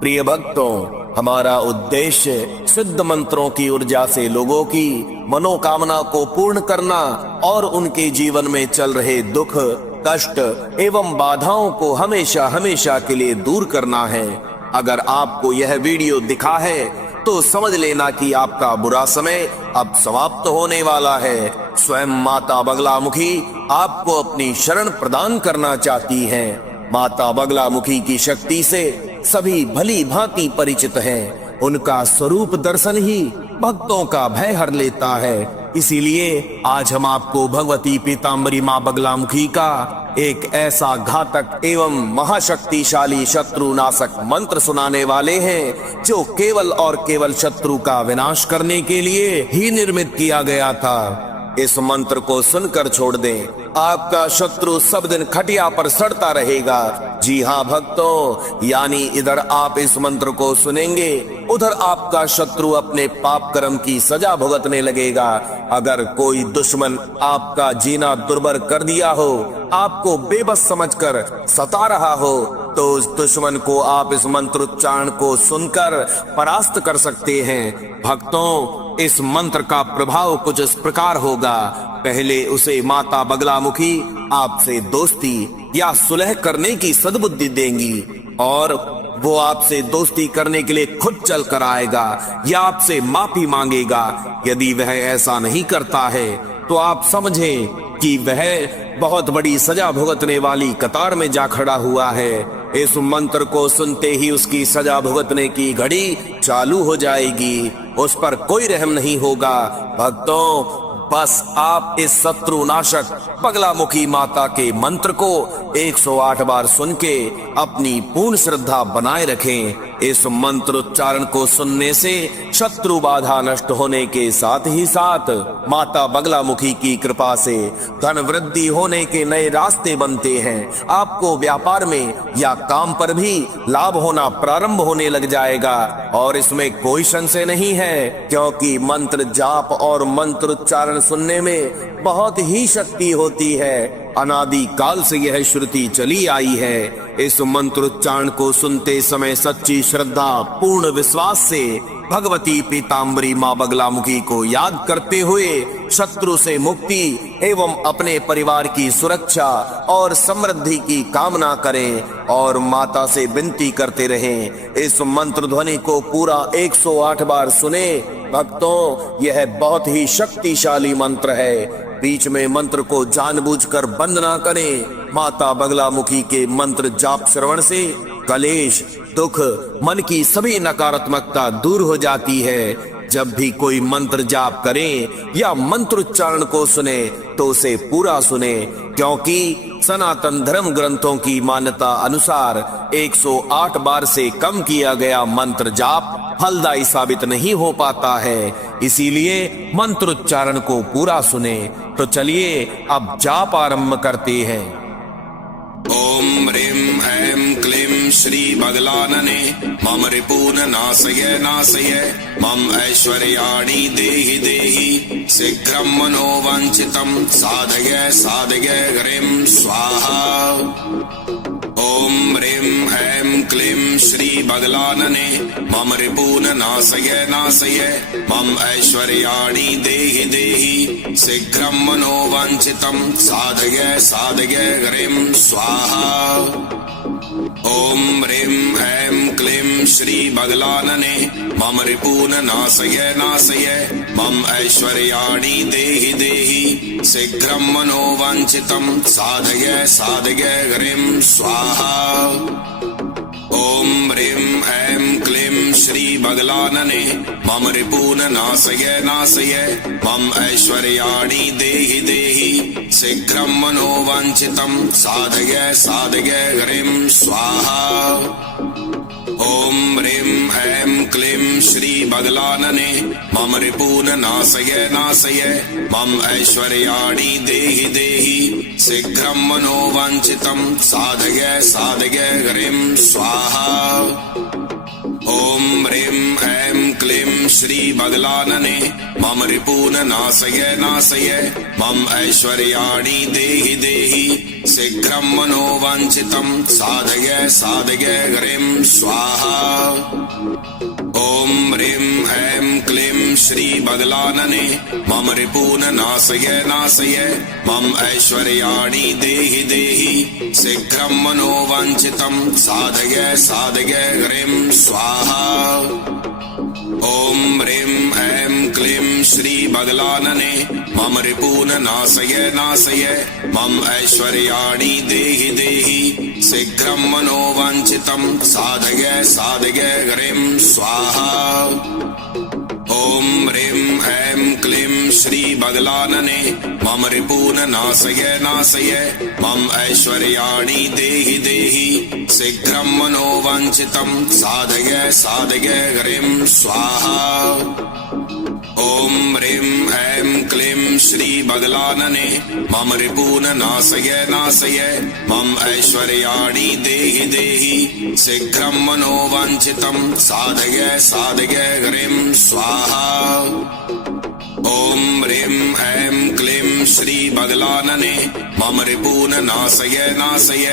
प्रिय भक्तों, हमारा उद्देश्य सिद्ध मंत्रों की ऊर्जा से लोगों की मनोकामना को पूर्ण करना और उनके जीवन में चल रहे दुख, कष्ट एवं बाधाओं को हमेशा हमेशा के लिए दूर करना है। अगर आपको यह वीडियो दिखा है तो समझ लेना कि आपका बुरा समय अब समाप्त होने वाला है। स्वयं माता बगलामुखी आपको अपनी शरण प्रदान करना चाहती हैं। माता बगलामुखी की शक्ति से सभी भली भांति परिचित हैं। उनका स्वरूप दर्शन ही भक्तों का भय हर लेता है। इसीलिए आज हम आपको भगवती पीताम्बरी मां बगलामुखी का एक ऐसा घातक एवं महाशक्तिशाली शत्रु नाशक मंत्र सुनाने वाले हैं, जो केवल और केवल शत्रु का विनाश करने के लिए ही निर्मित किया गया था। इस मंत्र को सुनकर छोड़ दें, आपका शत्रु सब दिन खटिया पर सड़ता रहेगा। जी हाँ भक्तों, यानी इधर आप इस मंत्र को सुनेंगे, उधर आपका शत्रु अपने पाप कर्म की सजा भुगतने लगेगा। अगर कोई दुश्मन आपका जीना दुर्भर कर दिया हो, आपको बेबस समझकर सता रहा हो, तो उस दुश्मन को आप इस मंत्रोच्चारण को सुनकर परास्त कर सकते हैं। भक्तों, इस मंत्र का प्रभाव कुछ इस प्रकार होगा। पहले उसे माता बगलामुखी आपसे दोस्ती या सुलह करने की सद्बुद्धि देंगी और वो आपसे दोस्ती करने के लिए खुद चल कर आएगा या आपसे माफी मांगेगा। यदि वह ऐसा नहीं करता है तो आप समझें कि वह बहुत बड़ी सजा भुगतने वाली कतार में जा खड़ा हुआ है। इस मंत्र को सुनते ही उसकी सजा भुगतने की घड़ी चालू हो जाएगी, उस पर कोई रहम नहीं होगा। भक्तों, बस आप इस शत्रु नाशक बगलामुखी माता के मंत्र को 108 बार सुन के अपनी पूर्ण श्रद्धा बनाए रखें। इस मंत्र उच्चारण को सुनने से शत्रु बाधा नष्ट होने के साथ ही साथ माता बगलामुखी की कृपा से धन वृद्धि होने के नए रास्ते बनते हैं। आपको व्यापार में या काम पर भी लाभ होना प्रारंभ होने लग जाएगा और इसमें कोई संशय नहीं है, क्योंकि मंत्र जाप और मंत्र उच्चारण सुनने में बहुत ही शक्ति होती है। अनादि काल से यह श्रुति चली आई है। इस मंत्रोच्चारण को सुनते समय सच्ची श्रद्धा पूर्ण विश्वास से भगवती पीताम्बरी मां बगलामुखी को याद करते हुए शत्रु से मुक्ति एवं अपने परिवार की सुरक्षा और समृद्धि की कामना करें और माता से विनती करते रहें। इस मंत्र ध्वनि को पूरा 108 बार सुने। भक्तों, यह बहुत ही शक्तिशाली मंत्र है। बीच में मंत्र को जानबूझकर बंद ना करें। माता बगलामुखी के मंत्र जाप श्रवण से कलेश, दुख, मन की सभी नकारात्मकता दूर हो जाती है। जब भी कोई मंत्र जाप करें या मंत्रोच्चारण को सुने तो उसे पूरा सुने, क्योंकि सनातन धर्म ग्रंथों की मान्यता अनुसार 108 बार से कम किया गया मंत्र जाप फलदायी साबित नहीं हो पाता है। इसीलिए मंत्रोच्चारण को पूरा सुने। तो चलिए अब जाप आरंभ करते हैं। ओम ह्रीं ऐं क्लीं श्री बगलानने मम रिपून नाशय नाशय मम ऐश्वर्याणि देहि देहि शीघ्रं मनोवांछितं साधय साधय ह्रीं स्वाहा। ओम ह्रीं ऐं क्लीं श्री बगलानने मम रिपून नाशय नाशय मम ऐश्वर्याणि देहि देहि शीघ्रं मनोवांछितं साधय साधय ह्रीं स्वाहा। ओम ह्रीं ऐं क्लीं श्री बगलानने मम रिपून नाशय नाशय मम ऐश्वर्याणि देहि देहि शीघ्रं मनोवांछितं साधय साधय ह्रीं स्वाहा। ओम ह्रीं ऐं क्लीं श्री बगलानने मम रिपून नाशय नाशय मम ऐश्वर्याणि देहि देहि शीघ्रं मनोवांछितं साधय साधय ह्रीं स्वाहा। ओम ह्रीं ऐं क्लीं श्री बगलानने मम रिपून नाशय नाशय मम ऐश्वर्याणि देहि देहि शीघ्रं मनोवांछितं साधय साधय ह्रीं स्वाहा। ओम ह्रीं ऐं क्लीं श्री बगलानने मम रिपून नाशय नाशय मम ऐश्वर्याणि देहि देहि शीघ्रं मनोवाञ्छितं साधय साधय ह्रीं स्वाहा। ॐ ह्रीं ऐं क्लीं श्रीबगलानने मम रिपून् नाशय नाशय मम ऐश्वर्याणि देहि देहि शीघ्रं मनोवाञ्छितं साधय साधय ह्रीं स्वाहा। ॐ ह्रीं ऐं क्लीं श्रीबगलानने मम रिपून् नाशय नाशय मम ऐश्वर्याणि देहि देहि शीघ्रं मनोवाञ्छितं साधय साधय ह्रीं स्वाहा। ॐ ह्रीं ऐं क्लीं श्रीबगलानने मम रिपून् नाशय नाशय मम ऐश्वर्याणि देहि देहि शीघ्रं मनोवाञ्छितं साधय साधय ह्रीं स्वाहा। ॐ ह्रीं ऐं क्लीं श्रीबगलानने मम रिपून् नाशय नाशय मम ऐश्वर्याणि देहि देहि शीघ्रं मनोवाञ्छितं साधय साधय ह्रीं स्वाहा। ॐ ह्रीं ऐं क्लीं श्रीबगलानने मम रिपून् नाशय नाशय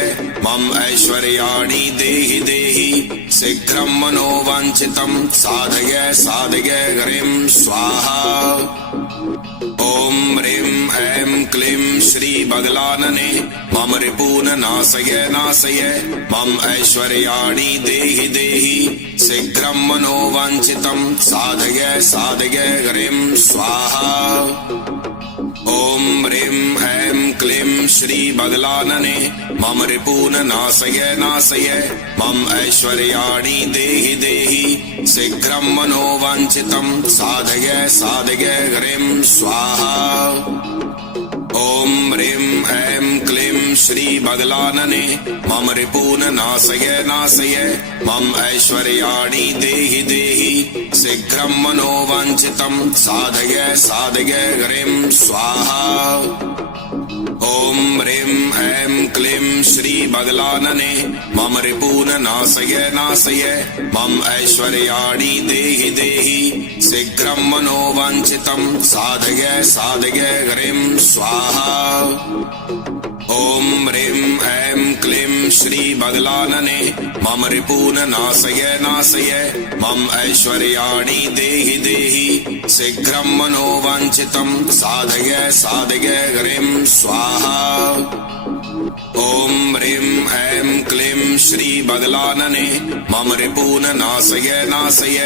मम ऐश्वर्याणि देहि देहि शीघ्रं मनोवाञ्छितं साधय साधय ह्रीं स्वाहा। ॐ ह्रीं ऐं क्लीं श्रीबगलानने मम रिपून् नाशय नाशय मम ऐश्वर्याणि देहि देहि शीघ्रं मनोवाञ्छितं साधय साधय ह्रीं स्वाहा। ॐ ह्रीं ऐं क्लीं श्रीबगलानने मम रिपून् नाशय नाशय मम ऐश्वर्याणि देहि देहि शीघ्रं मनोवाञ्छितं साधय साधय ह्रीं स्वाहा। ॐ ह्रीं ऐं क्लीं श्रीबगलानने मम रिपून् नाशय नाशय मम ऐश्वर्याणि देहि देहि शीघ्रं मनोवाञ्छितं साधय साधय ह्रीं स्वाहा। ॐ ह्रीं ऐं क्लीं श्रीबगलानने मम रिपून् नाशय नाशय मम ऐश्वर्याणि देहि देहि शीघ्रं मनोवाञ्छितं साधय साधय ह्रीं स्वाहा। ॐ ह्रीं ऐं क्लीं श्रीबगलानने मम रिपून् नाशय नाशय मम ऐश्वर्याणि देहि देहि शीघ्रं मनोवाञ्छितं साधय साधय ह्रीं स्वाहा। ॐ ह्रीं ऐं क्लीं श्रीबगलानने मम रिपून् नाशय नाशय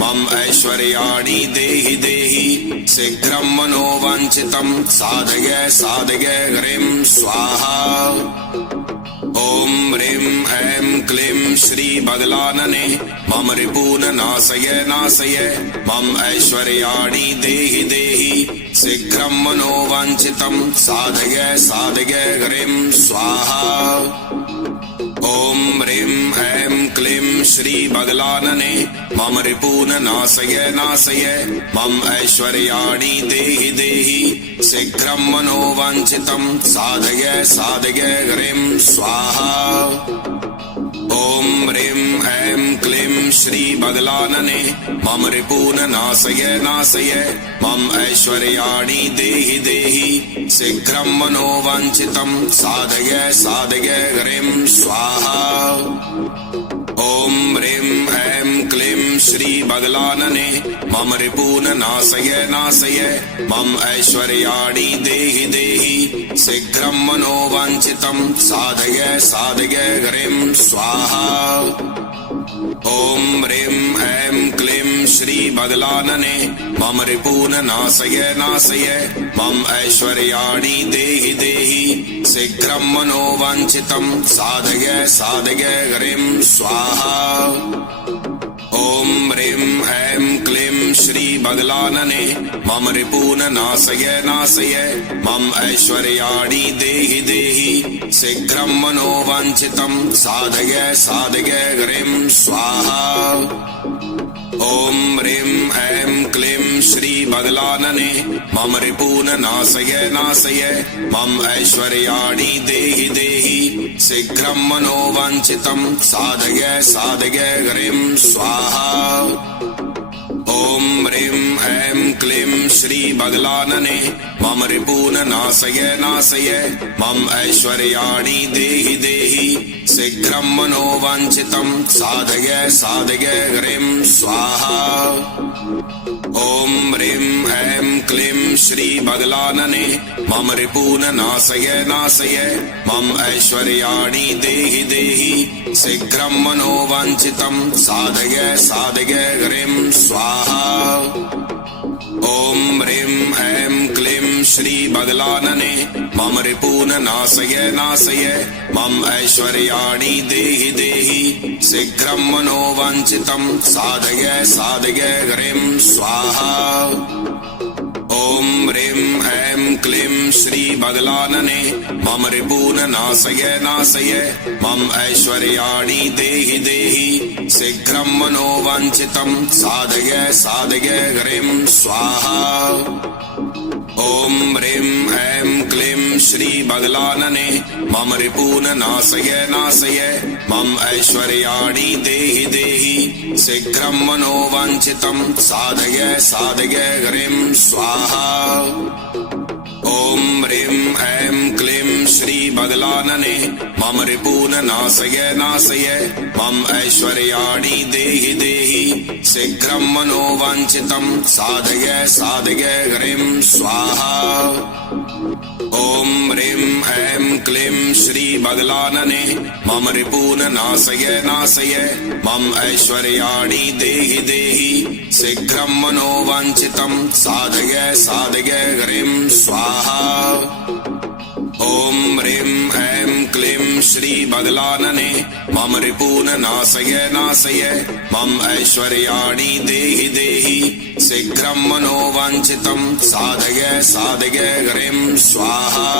मम ऐश्वर्याणि देहि देहि शीघ्रं मनोवाञ्छितं साधय साधय ह्रीं स्वाहा। ॐ ह्रीं ऐं क्लीं श्रीबगलानने मम रिपून् नाशय नाशय मम ऐश्वर्याणि देहि देहि शीघ्रं मनोवाञ्छितं साधय साधय ह्रीं स्वाहा। ॐ ह्रीं ऐं क्लीं श्रीबगलानने मम रिपून् नाशय नाशय मम ऐश्वर्याणि देहि देहि शीघ्रं मनोवाञ्छितं साधय साधय ह्रीं स्वाहा। ॐ ह्रीं ऐं क्लीं श्रीबगलानने मम रिपून् नाशय नाशय मम ऐश्वर्याणि देहि देहि शीघ्रं मनोवाञ्छितं साधय साधय ह्रीं स्वाहा। ॐ ह्रीं ऐं क्लीं श्रीबगलानने मम रिपून् नाशय नाशय मम ऐश्वर्याणि देहि देहि शीघ्रं मनोवाञ्छितं साधय साधय ह्रीं स्वाहा। ॐ ह्रीं ऐं क्लीं श्रीबगलानने मम रिपून् नाशय नाशय मम ऐश्वर्याणि देहि देहि शीघ्रं मनोवाञ्छितं साधय साधय ह्रीं स्वाहा। ॐ ह्रीं ऐं क्लीं श्रीबगलानने मम रिपून् नाशय नाशय मम ऐश्वर्याणि देहि देहि शीघ्रं मनोवाञ्छितं साधय साधय ह्रीं स्वाहा। ॐ ह्रीं ऐं क्लीं श्रीबगलानने मम रिपून् नाशय नाशय मम ऐश्वर्याणि देहि देहि शीघ्रं मनोवाञ्छितं साधय साधय ह्रीं स्वाहा। ॐ ह्रीं ऐं क्लीं श्रीबगलानने मम रिपून नाशय नाशय मम ऐश्वर्याणि देहि देहि शीघ्रं मनोवाञ्छितं साधय साधय ह्रीं स्वाहा। ॐ ह्रीं ऐं क्लीं श्री बगलानने मम रिपून नाशय नाशय मम ऐश्वर्याणि देहि देहि शीघ्रं मनोवाञ्छितं साधय साधय ह्रीं स्वाहा। ॐ ह्रीं ऐं क्लीं श्री बगलानने मम रिपून नाशय नाशय मम ऐश्वर्याणि देहि देहि शीघ्रं मनोवाञ्छितं साधय साधय ह्रीं स्वाहा। ॐ ह्रीं ऐं क्लीं श्री बगलानने मम रिपून नाशय नाशय मम ऐश्वर्याणि देहि देहि शीघ्रं मनोवाञ्छितं साधय साधय ह्रीं स्वाहा। ॐ ह्रीं ऐं क्लीं श्री बगलानने मम रिपून नाशय नाशय मम ऐश्वर्याणि देहि देहि शीघ्रं मनोवाञ्छितं साधय साधय ह्रीं स्वाहा। ॐ ह्रीं ऐं क्लीं श्री बगलानने मम रिपून नाशय नाशय मम ऐश्वर्याणि देहि देहि शीघ्रं मनोवाञ्छितं साधय साधय ह्रीं स्वाहा। ॐ ह्रीं ऐं क्लीं श्री बगलानने मम रिपून नाशय नाशय मम ऐश्वर्याणि देहि देहि शीघ्रं मनोवाञ्छितं साधय साधय ह्रीं स्वाहा। ॐ ह्रीं ऐं क्लीं श्री बगलानने मम रिपून नाशय नाशय मम ऐश्वर्याणि देहि देहि शीघ्रं मनोवाञ्छितं साधय साधय ह्रीं स्वाहा।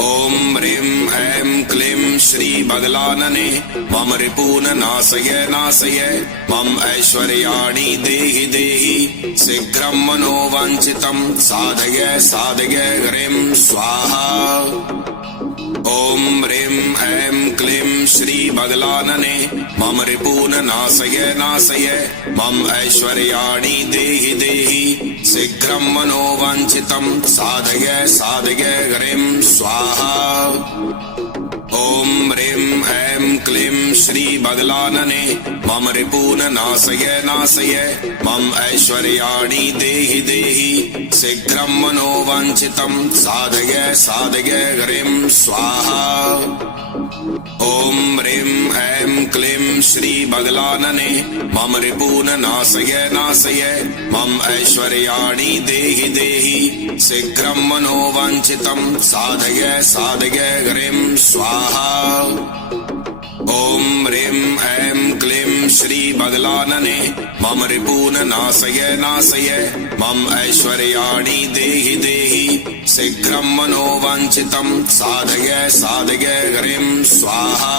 ॐ ह्रीं ऐं क्लीं श्री बगलानने मम रिपून नाशय नाशय मम ऐश्वर्याणि देहि देहि शीघ्रं मनोवाञ्छितं साधय साधय ह्रीं स्वाहा। ॐ ह्रीं ऐं क्लीं श्री बगलानने मम रिपून नाशय नाशय मम ऐश्वर्याणि देहि देहि शीघ्रं मनोवाञ्छितं साधय साधय ह्रीं स्वाहा। ॐ ह्रीं ऐं क्लीं श्री बगलानने मम रिपून नाशय नाशय मम ऐश्वर्याणि देहि देहि शीघ्रं मनोवाञ्छितं साधय साधय ह्रीं स्वाहा। ॐ ह्रीं ऐं क्लीं श्री बगलानने मम रिपून नाशय नाशय मम ऐश्वर्याणि देहि देहि शीघ्रं मनोवाञ्छितं साधय साधय ह्रीं स्वाहा। ॐ ह्रीं ऐं क्लीं श्री बगलानने मम रिपून नाशय नाशय मम ऐश्वर्याणि देहि देहि शीघ्रं मनोवाञ्छितं साधय साधय ह्रीं स्वाहा।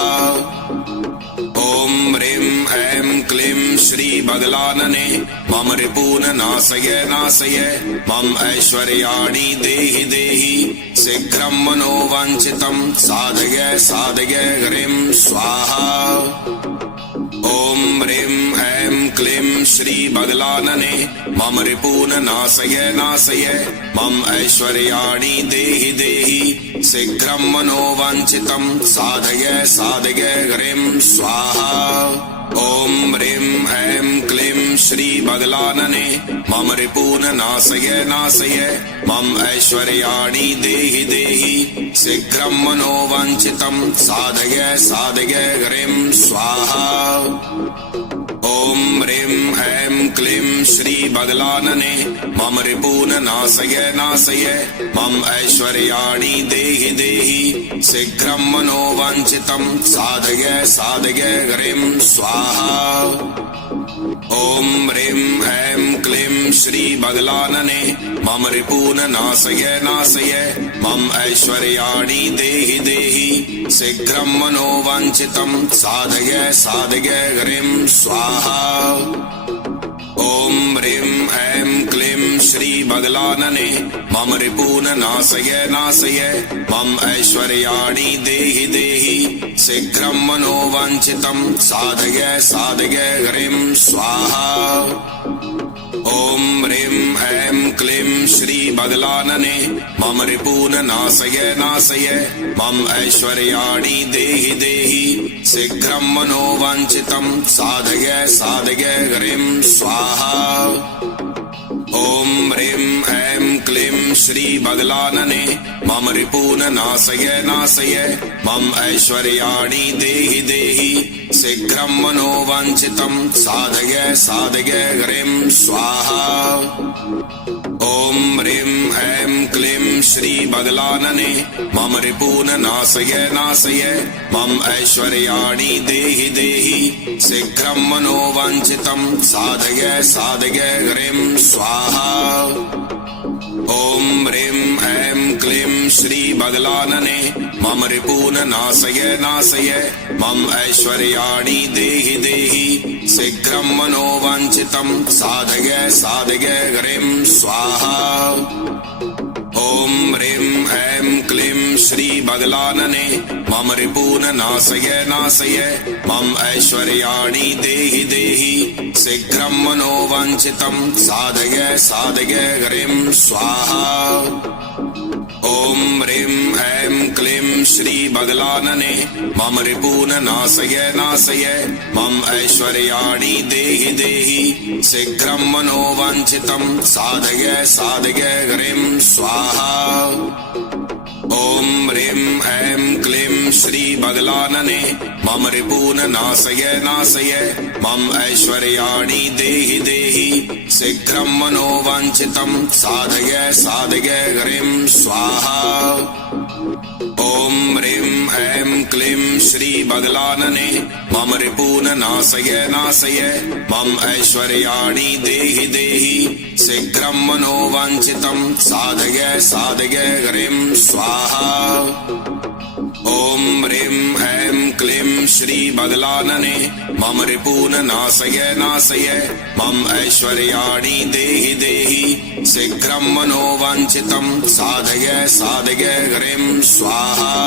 ॐ ह्रीं ऐं क्लीं श्री बगलानने मम रिपून नाशय नाशय मम ऐश्वर्याणि देहि देहि शीघ्रं मनोवाञ्छितं साधय साधय ह्रीं स्वाहा। ॐ ह्रीं ऐं क्लीं श्री बगलानने मम रिपून नाशय नाशय मम ऐश्वर्याणि देहि देहि शीघ्रं मनोवाञ्छितं साधय साधय ह्रीं स्वाहा। ॐ ह्रीं ऐं क्लीं श्री बगलानने मम रिपून नाशय नाशय मम ऐश्वर्याणि देहि देहि शीघ्रं मनोवाञ्छितं साधय साधय ह्रीं स्वाहा। ॐ ह्रीं ऐं क्लीं श्री बगलानने मम रिपून नाशय नाशय मम ऐश्वर्याणि देहि देहि शीघ्रं मनोवाञ्छितं साधय साधय ह्रीं स्वाहा। ॐ ह्रीं ऐं क्लीं श्री बगलानने मम रिपून नाशय नाशय मम ऐश्वर्याणि देहि देहि शीघ्रं मनोवाञ्छितं साधय साधय ह्रीं स्वाहा। ॐ ह्रीं ऐं क्लीं श्री बगलानने मम रिपून नाशय नाशय मम ऐश्वर्याणि देहि देहि शीघ्रं मनोवाञ्छितं साधय साधय ह्रीं स्वाहा। ॐ ह्रीं ऐं क्लीं श्री बदलानने मम रिपून् नाशय नाशय मम ऐश्वर्याणि देहि देहि शीघ्रं मनोवाञ्छितं साधय साधय ह्रीं स्वाहा। ॐ ह्रीं ऐं क्लीं श्री बदलानने मम रिपून् नाशय नाशय मम ऐश्वर्याणि देहि देहि शीघ्रं मनोवाञ्छितं साधय साधय ह्रीं स्वाहा। ॐ ह्रीं ऐं क्लीं श्री बदलानने मम रिपून् नाशय नाशय मम ऐश्वर्याणि देहि देहि शीघ्रं मनोवाञ्छितं साधय साधय ह्रीं स्वाहा। ॐ ह्रीं ऐं क्लीं श्री बदलानने मम रिपून् नाशय नाशय मम ऐश्वर्याणि देहि देहि शीघ्रं मनोवाञ्छितं साधय साधय ह्रीं स्वाहा। ॐ ह्रीं ऐं क्लीं श्री बदलानने मम रिपून् नाशय नाशय मम ऐश्वर्याणि देहि देहि शीघ्रं मनोवाञ्छितं साधय साधय ह्रीं स्वाहा। ॐ ह्रीं ऐं क्लीं श्री बदलानने मम रिपून् नाशय नाशय मम ऐश्वर्याणि देहि देहि शीघ्रं मनोवाञ्छितं साधय साधय ह्रीं स्वाहा। ॐ ह्रीं ऐं क्लीं श्री बदलानने मम रिपून् नाशय नाशय मम ऐश्वर्याणि देहि देहि शीघ्रं मनोवाञ्छितं साधय साधय ह्रीं स्वाहा। ॐ ह्रीं ऐं क्लीं श्री बदलानने मम रिपून् नाशय नाशय मम ऐश्वर्याणि देहि देहि शीघ्रं मनोवाञ्छितं साधय साधय ह्रीं स्वाहा। ॐ ह्रीं ऐं क्लीं श्री बदलानने मम रिपून् नाशय नाशय मम ऐश्वर्याणि देहि देहि शीघ्रं मनोवाञ्छितं साधय साधय ह्रीं स्वाहा।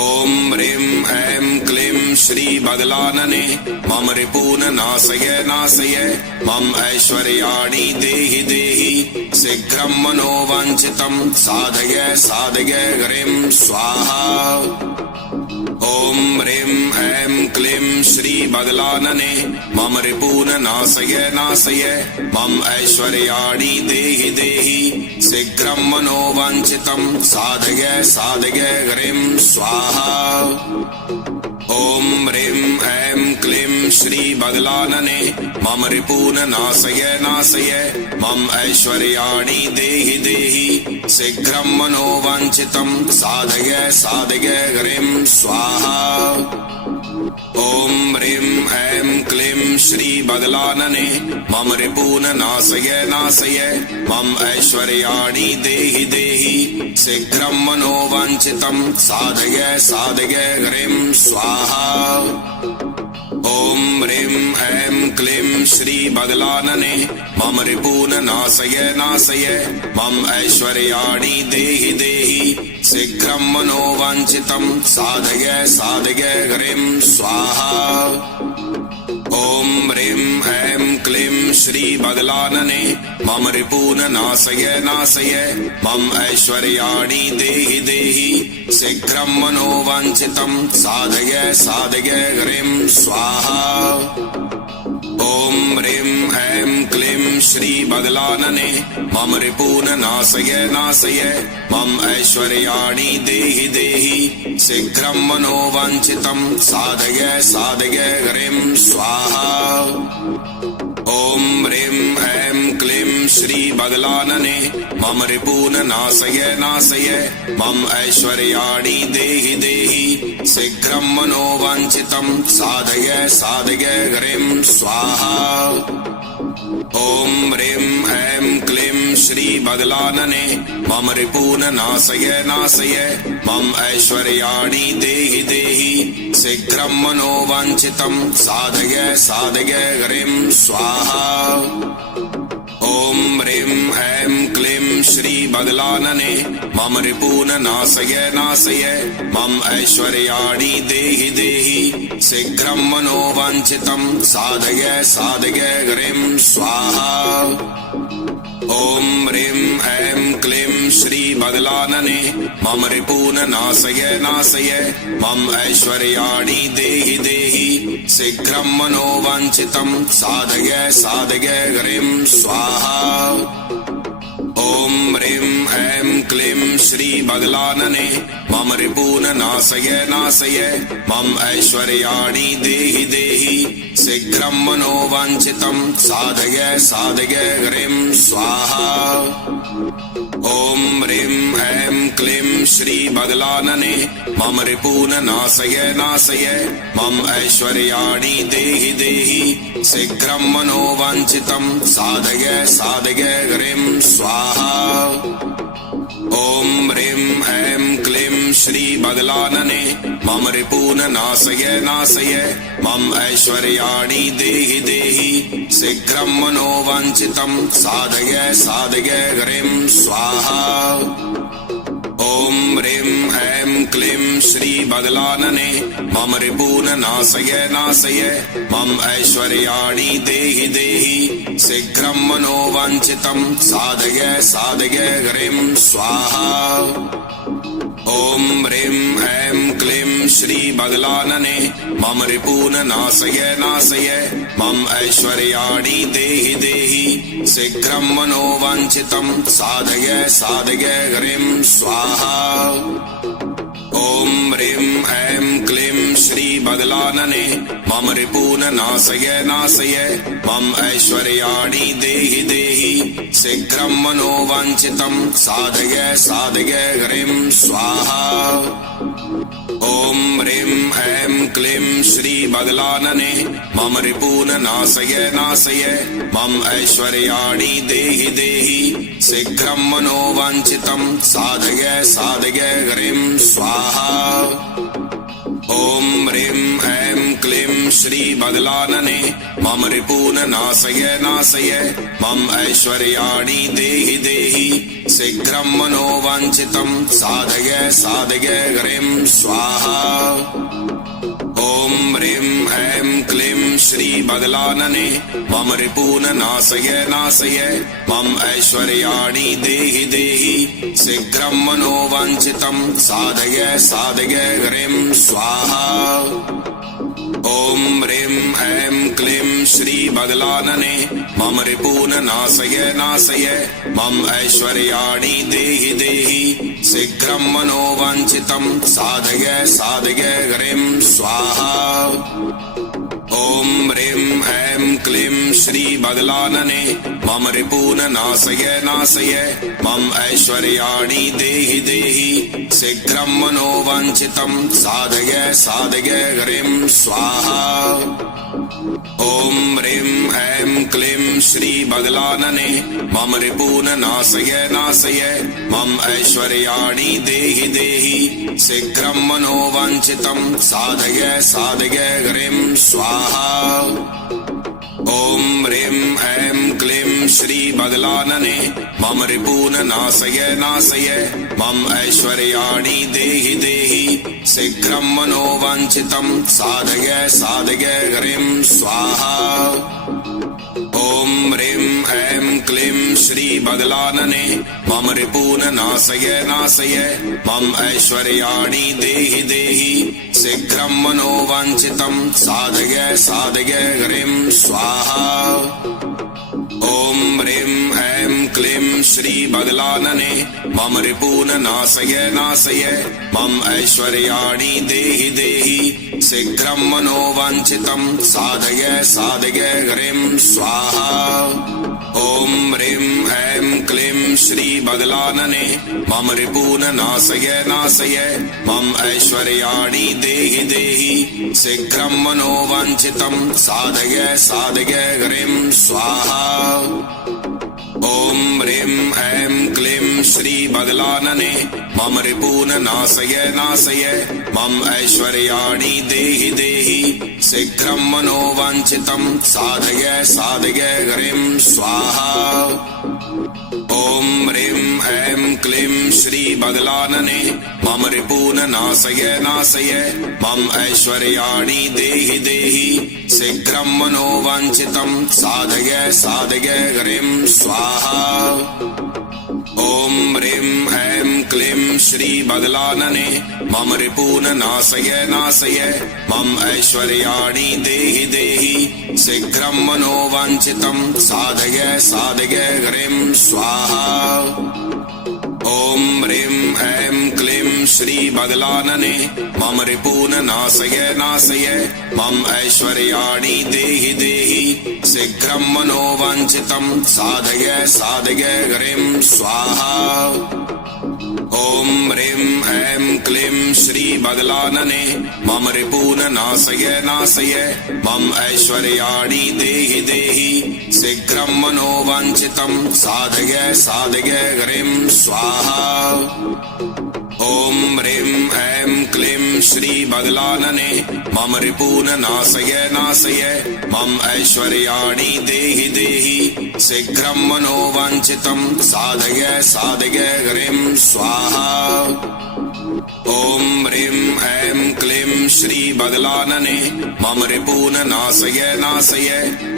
ॐ ह्रीं ऐं क्लीं श्री बदलानने मम रिपून् नाशय नाशय मम ऐश्वर्याणि देहि देहि शीघ्रं मनोवाञ्छितं साधय साधय ह्रीं स्वाहा। ॐ ह्रीं ऐं क्लीं श्री बदलानने मम रिपून् नाशय नाशय मम ऐश्वर्याणि देहि देहि शीघ्रं मनोवाञ्छितं साधय साधय ह्रीं स्वाहा। ॐ ह्रीं ऐं क्लीं श्री बदलानने मम रिपून् नाशय नाशय मम ऐश्वर्याणि देहि देहि शीघ्रं मनोवाञ्छितं साधय साधय ह्रीं स्वाहा। ॐ ह्रीं ऐं क्लीं श्री बदलानने मम रिपून् नाशय नाशय मम ऐश्वर्याणि देहि देहि शीघ्रं मनोवाञ्छितं साधय साधय ह्रीं स्वाहा। ॐ ह्रीं ऐं क्लीं श्री बदलानने मम रिपून् नाशय नाशय मम ऐश्वर्याणि देहि देहि शीघ्रं मनोवाञ्छितं साधय साधय ह्रीं स्वाहा। ॐ ह्रीं ऐं क्लीं श्री बदलानने मम रिपून् नाशय नाशय मम ऐश्वर्याणि देहि देहि शीघ्रं मनोवाञ्छितं साधय साधय ह्रीं स्वाहा। ॐ ह्रीं ऐं क्लीं श्री बदलानने मम रिपून् नाशय नाशय मम ऐश्वर्याणि देहि देहि शीघ्रं मनोवाञ्छितं साधय साधय ह्रीं स्वाहा। ॐ ह्रीं ऐं क्लीं श्री बदलानने मम रिपून् नाशय नाशय मम ऐश्वर्याणि देहि देहि शीघ्रं मनोवाञ्छितं साधय साधय ह्रीं स्वाहा। ॐ ह्रीं ऐं क्लीं श्री बदलानने मम रिपून् नाशय नाशय मम ऐश्वर्याणि देहि देहि शीघ्रं मनोवाञ्छितं साधय साधय ह्रीं स्वाहा। ॐ ह्रीं ऐं क्लीं श्री बदलानने मम रिपून नाशय नाशय मम ऐश्वर्याणि देहि देहि शीघ्रं मनोवांछितं साधय साधय ह्रीं स्वाहा। ओम ह्रीं ऐं क्लीं श्री बदलानने मम रिपून नाशय नाशय मम ऐश्वर्याणि देहि देहि शीघ्रं मनोवांछितं साधय साधय ह्रीं स्वाहा। ओम ह्रीं ऐं क्लीं श्री बदलानने मम रिपून नाशय नाशय मम ऐश्वर्याणि देहि देहि शीघ्रं मनोवांछितं साधय साधय ह्रीं स्वाहा। ओम ह्रीं ऐं क्लीं श्री बदलानने मम रिपून नाशय नाशय मम ऐश्वर्याणि देहि देहि शीघ्रं मनोवांछितं साधय साधय ह्रीं स्वाहा। ओम ह्रीं ऐं क्लीं श्री बदलानने मम रिपून नाशय नाशय मम ऐश्वर्याणि देहि देहि शीघ्रं मनोवांछितं साधय साधय ह्रीं स्वाहा। ओम ह्रीं ऐं क्लीं श्री बदलानने मम रिपून नाशय नाशय मम ऐश्वर्याणि देहि देहि शीघ्रं मनोवांछितं साधय साधय ह्रीं स्वाहा। ओम ह्रीं ऐं क्लीं श्री बदलानने मम रिपून नाशय नाशय मम ऐश्वर्याणि देहि देहि शीघ्रं मनोवांछितं साधय साधय ह्रीं स्वाहा। ओम ह्रीं ऐं क्लीं श्री बदलानने मम रिपून नाशय नाशय मम ऐश्वर्याणि देहि देहि शीघ्रं मनोवांछितं साधय साधय ह्रीं स्वाहा। ओम ह्रीं ऐं क्लीं श्री बदलानने मम रिपून नाशय नाशय मम ऐश्वर्याणि देहि देहि शीघ्रं मनोवांछितं साधय साधय ह्रीं स्वाहा। ओम ह्रीं ऐं क्लीं श्री बदलानने मम रिपून नाशय नाशय मम ऐश्वर्याणि देहि देहि शीघ्रं मनोवांछितं साधय साधय ह्रीं स्वाहा। ओम ह्रीं ऐं क्लीं श्री बदलानने मम रिपून नाशय नाशय मम ऐश्वर्याणि देहि देहि शीघ्रं मनोवांछितं साधय साधय ह्रीं स्वाहा। ओम ह्रीं ऐं क्लीं श्री बदलानने मम रिपून नाशय नाशय मम ऐश्वर्याणि देहि देहि शीघ्रं मनोवांछितं साधय साधय ह्रीं स्वाहा। ओम ह्रीं ऐं क्लीं श्री बदलानने मम रिपून नाशय नाशय मम ऐश्वर्याणि देहि देहि शीघ्रं मनोवांछितं साधय साधय ह्रीं स्वाहा। ओम ह्रीं ऐं क्लीं श्री बदलानने मम रिपून नाशय नाशय मम ऐश्वर्याणि देहि देहि शीघ्रं मनोवांछितं साधय साधय ह्रीं स्वाहा। ओम ह्रीं ऐं क्लीं श्री बदलानने मम रिपून नाशय नाशय मम ऐश्वर्याणि देहि देहि शीघ्रं मनोवांछितं साधय साधय ह्रीं स्वाहा। ओम ह्रीं ऐं क्लीं श्री बदलानने मम रिपून नाशय नाशय मम ऐश्वर्याणि देहि देहि शीघ्रं मनोवांछितं साधय साधय ह्रीं स्वाहा। ओम ह्रीं ऐं क्लीं श्री बदलानने मम रिपून नाशय नाशय मम ऐश्वर्याणि देहि देहि शीघ्रं मनोवांछितं साधय साधय ह्रीं स्वाहा। ओम ह्रीं ऐं क्लीं श्री बदलानने मम रिपून नाशय नाशय मम ऐश्वर्याणि देहि देहि शीघ्रं मनोवांछितं साधय साधय ह्रीं स्वाहा। ओम ह्रीं ऐं क्लीं श्री बदलानने मम रिपून नाशय नाशय मम ऐश्वर्याणि देहि देहि शीघ्रं मनोवाञ्छितं साधय साधय ह्रीं स्वाहा। ॐ ह्रीं ऐं क्लीं श्री बदलानने मम रिपून नाशय नाशय मम ऐश्वर्याणि देहि देहि शीघ्रं मनोवाञ्छितं साधय साधय ह्रीं स्वाहा। ॐ ह्रीं ऐं क्लीं श्री बदलानने मम रिपून नाशय नाशय मम ऐश्वर्याणि देहि देहि शीघ्रं मनोवाञ्छितं साधय साधय ह्रीं स्वाहा। ॐ ह्रीं ऐं क्लीं श्री बदलानने मम रिपून नाशय नाशय मम ऐश्वर्याणि देहि देहि शीघ्रं मनोवाञ्छितं साधय साधय ह्रीं स्वाहा। ॐ ह्रीं ऐं क्लीं श्री बदलानने मम रिपून नाशय नाशय मम ऐश्वर्याणि देहि देहि शीघ्रं मनोवाञ्छितं साधय साधय ह्रीं स्वाहा। ॐ ह्रीं ऐं क्लीं श्री बदलानने मम रिपून नाशय नाशय मम ऐश्वर्याणि देहि देहि शीघ्रं मनोवाञ्छितं साधय साधय ह्रीं स्वाहा। ॐ ह्रीं ऐं क्लीं श्री बदलानने मम रिपून नाशय नाशय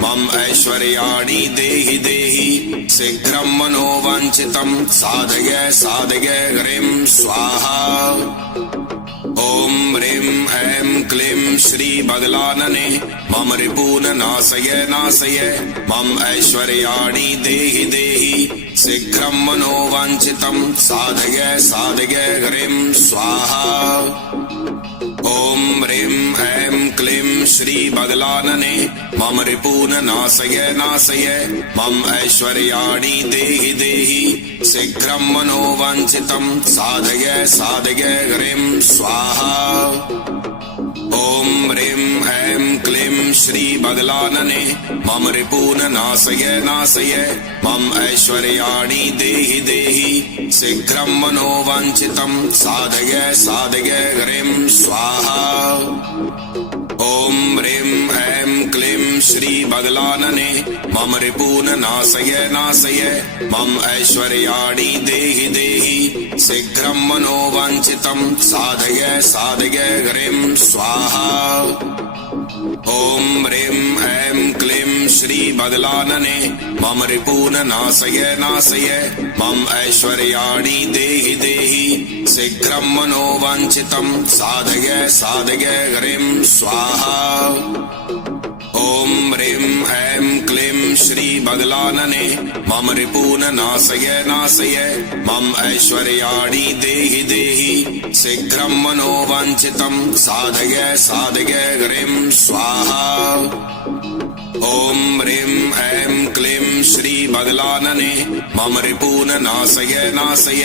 मम ऐश्वर्याणि देहि देहि शीघ्रं मनोवाञ्छितं साधय साधय ह्रीं स्वाहा। ॐ ह्रीं ऐं क्लीं श्री बदलानने मम रिपून नाशय नाशय मम ऐश्वर्याणि देहि देहि शीघ्रं मनोवाञ्छितं साधय साधय ह्रीं स्वाहा। ॐ ह्रीं ऐं क्लीं श्री बदलानने मम रिपून नाशय नाशय मम ऐश्वर्याणि देहि देहि शीघ्रं मनोवाञ्छितं साधय साधय ह्रीं स्वाहा। ॐ ह्रीं ऐं क्लीं श्री बदलानने मम रिपून नाशय नाशय मम ऐश्वर्याणि देहि देहि शीघ्रं मनोवाञ्छितं साधय साधय ह्रीं स्वाहा। ॐ ह्रीं ऐं क्लीं श्री बदलानने मम रिपून नाशय नाशय मम ऐश्वर्याणि देहि देहि शीघ्रं मनोवाञ्छितं साधय साधय ह्रीं स्वाहा। ॐ ह्रीं ऐं क्लीं श्री बदलानने मम रिपून नाशय नाशय मम ऐश्वर्याणि देहि देहि शीघ्रं मनोवाञ्छितं साधय साधय ह्रीं स्वाहा। ॐ ह्रीं ऐं क्लीं श्री बदलानने मम रिपून नाशय नाशय मम ऐश्वर्याणि देहि देहि शीघ्रं मनोवाञ्छितं साधय साधय ह्रीं स्वाहा। ॐ ह्रीं ऐं क्लीं श्री बदलानने मम रिपून नाशय नाशय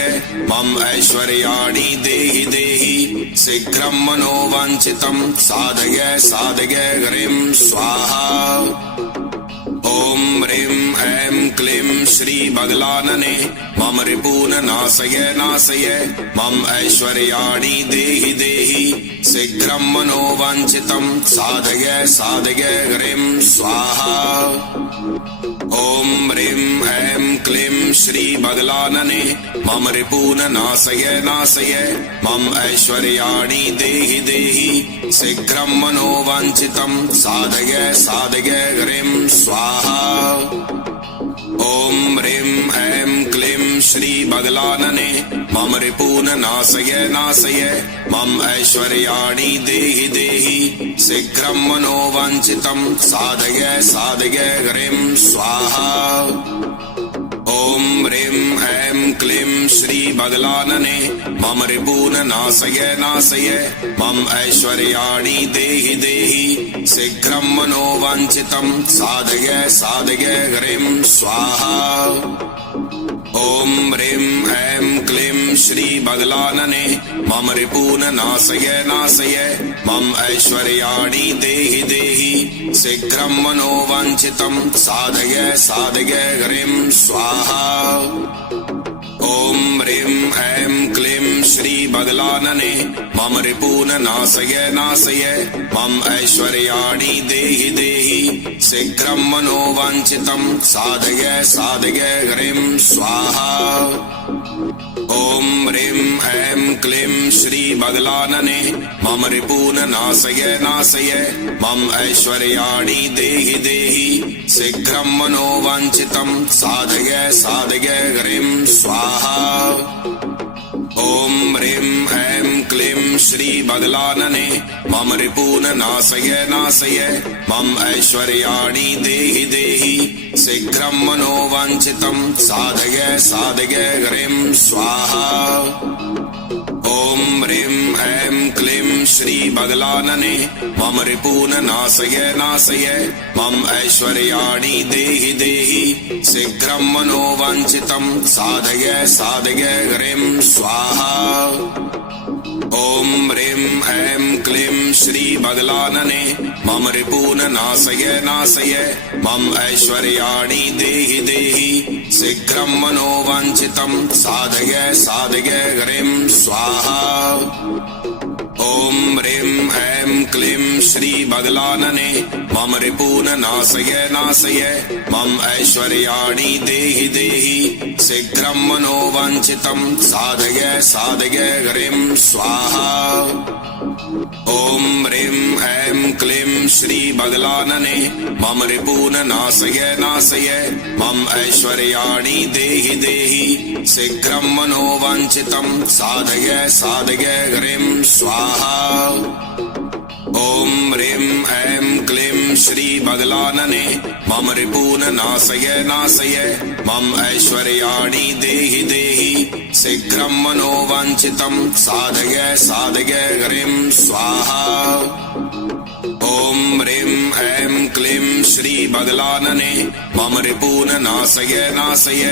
मम ऐश्वर्याणि देहि देहि शीघ्रं मनोवाञ्छितं साधय साधय ह्रीं स्वाहा। ॐ ह्रीं ऐं क्लीं श्री बदलानने मम रिपून नाशय नाशय मम ऐश्वर्याणि देहि देहि शीघ्रं मनोवाञ्छितं साधय साधय ह्रीं स्वाहा। ॐ ह्रीं ऐं क्लीं श्री बदलानने मम रिपून नाशय नाशय मम ऐश्वर्याणि देहि देहि शीघ्रं मनोवाञ्छितं साधय साधय ह्रीं स्वाहा। ॐ ह्रीं ऐं क्लीं श्री बदलानने मम रिपून नाशय नाशय मम ऐश्वर्याणि देहि देहि शीघ्रं मनोवाञ्छितं साधय साधय ह्रीं स्वाहा। ॐ ह्रीं ऐं क्लीं श्री बदलानने मम रिपून नाशय नाशय मम ऐश्वर्याणि देहि देहि शीघ्रं मनोवाञ्छितं साधय साधय ह्रीं स्वाहा। ॐ ह्रीं ऐं क्लीं श्री बदलानने मम रिपून नाशय नाशय मम ऐश्वर्याणि देहि देहि शीघ्रं मनोवाञ्छितं साधय साधय ह्रीं स्वाहा। ॐ ॐ ह्रीं ऐं क्लीं श्री बगलानने मम रिपून नाशय नाशय मम ऐश्वर्याणि देहि देहि शीघ्रं मनोवाञ्छितं साधय साधय ह्रीं स्वाहा। ॐ ह्रीं ऐं क्लीं श्री बगलानने मम रिपून नाशय नाशय मम ऐश्वर्याणि देहि देहि शीघ्रं मनोवाञ्छितं साधय साधय ह्रीं स्वाहा। ॐ ह्रीं ऐं क्लीं श्री बगलानने मम रिपून नाशय नाशय मम ऐश्वर्याणि देहि देहि शीघ्रं मनोवाञ्छितं साधय साधय ह्रीं स्वाहा। ॐ ह्रीं ऐं क्लीं श्री बगलानने मम रिपून नाशय नाशय मम ऐश्वर्याणि देहि देहि शीघ्रं मनोवाञ्छितं साधय साधय ह्रीं स्वाहा। ॐ ह्रीं ऐं क्लीं श्री बगलानने मम रिपून नाशय नाशय मम ऐश्वर्याणि देहि देहि शीघ्रं मनोवाञ्छितं साधय साधय ह्रीं स्वाहा। ॐ ह्रीं ऐं क्लीं श्री बगलानने मम रिपून नाशय नाशय मम ऐश्वर्याणि देहि देहि शीघ्रं मनोवाञ्छितं साधय साधय ह्रीं स्वाहा। ॐ ह्रीं ऐं क्लीं श्री बगलानने मम रिपून नाशय नाशय मम ऐश्वर्याणि देहि देहि शीघ्रं मनोवाञ्छितं साधय साधय ह्रीं स्वाहा। ॐ ह्रीं ऐं क्लीं श्री बगलानने मम रिपून नाशय नाशय मम ऐश्वर्याणि देहि देहि शीघ्रं मनोवाञ्छितं साधय साधय ह्रीं स्वाहा। ॐ ह्रीं ऐं क्लीं श्री बगलानने मम रिपून नाशय नाशय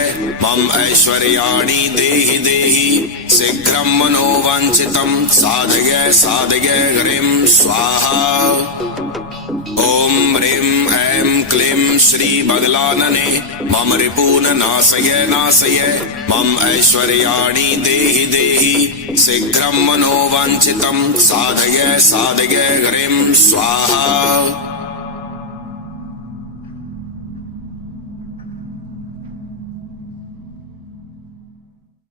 मम ऐश्वर्याणि देहि देहि शीघ्रं मनोवाञ्छितं साधय साधय ह्रीं स्वाहा। ॐ ह्रीं ऐं क्लीं श्री बगलानने मम रिपून नाशय नाशय मम ऐश्वर्याणि देहि देहि शीघ्रं मनोवाञ्छितं साधय साधय ह्रीं स्वाहा।